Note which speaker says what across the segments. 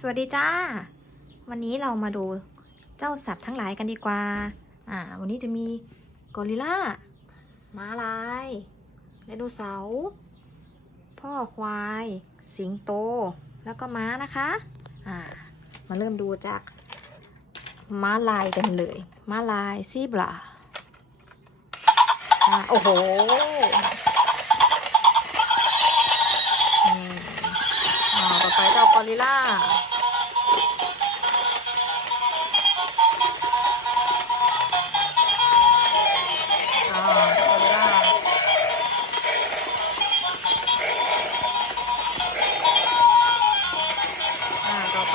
Speaker 1: สวัสดีจ้า วันนี้เรามาดูเจ้าสัตว์ทั้งหลายกันดีกว่า อ่า วันนี้จะมีกอริลลาม้าลายไดโนเสาร์พ่อควาย สิงโต แล้วก็ม้านะคะ อ่า มาเริ่มดูจาก ม้าลายกันเลย ม้าลายซีบราอ่าโอ้โหอืมอ่าต่อไปเจ้ากอริลลา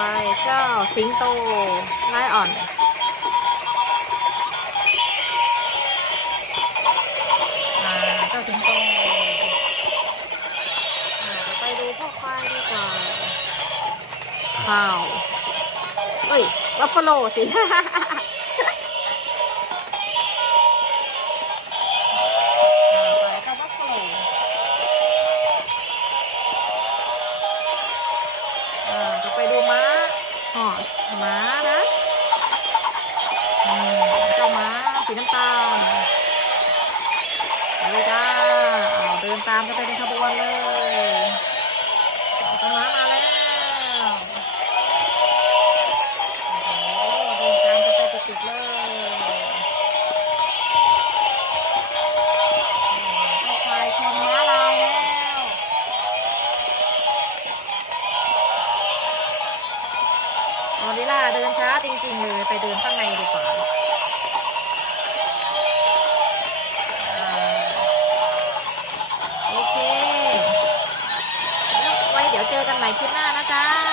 Speaker 1: ไปเจ้าสิงโตไลออนอ่เจ้าสิงโตไปดูพ่อควายดีกว่า ข้าว เอ้ยวัฟเฟโลสิ ม้านะเจ้าม้าสีน้ำตาลไปเลยจ้าเดินตามกันไปเป็นขบวนเลยเจ้าม้ามา ออริล่าเดินช้าจริงๆเลยไปเดินข้างในดีกว่าโอเค ไว้เดี๋ยวเจอกันใหม่คลิปหน้านะจ๊ะ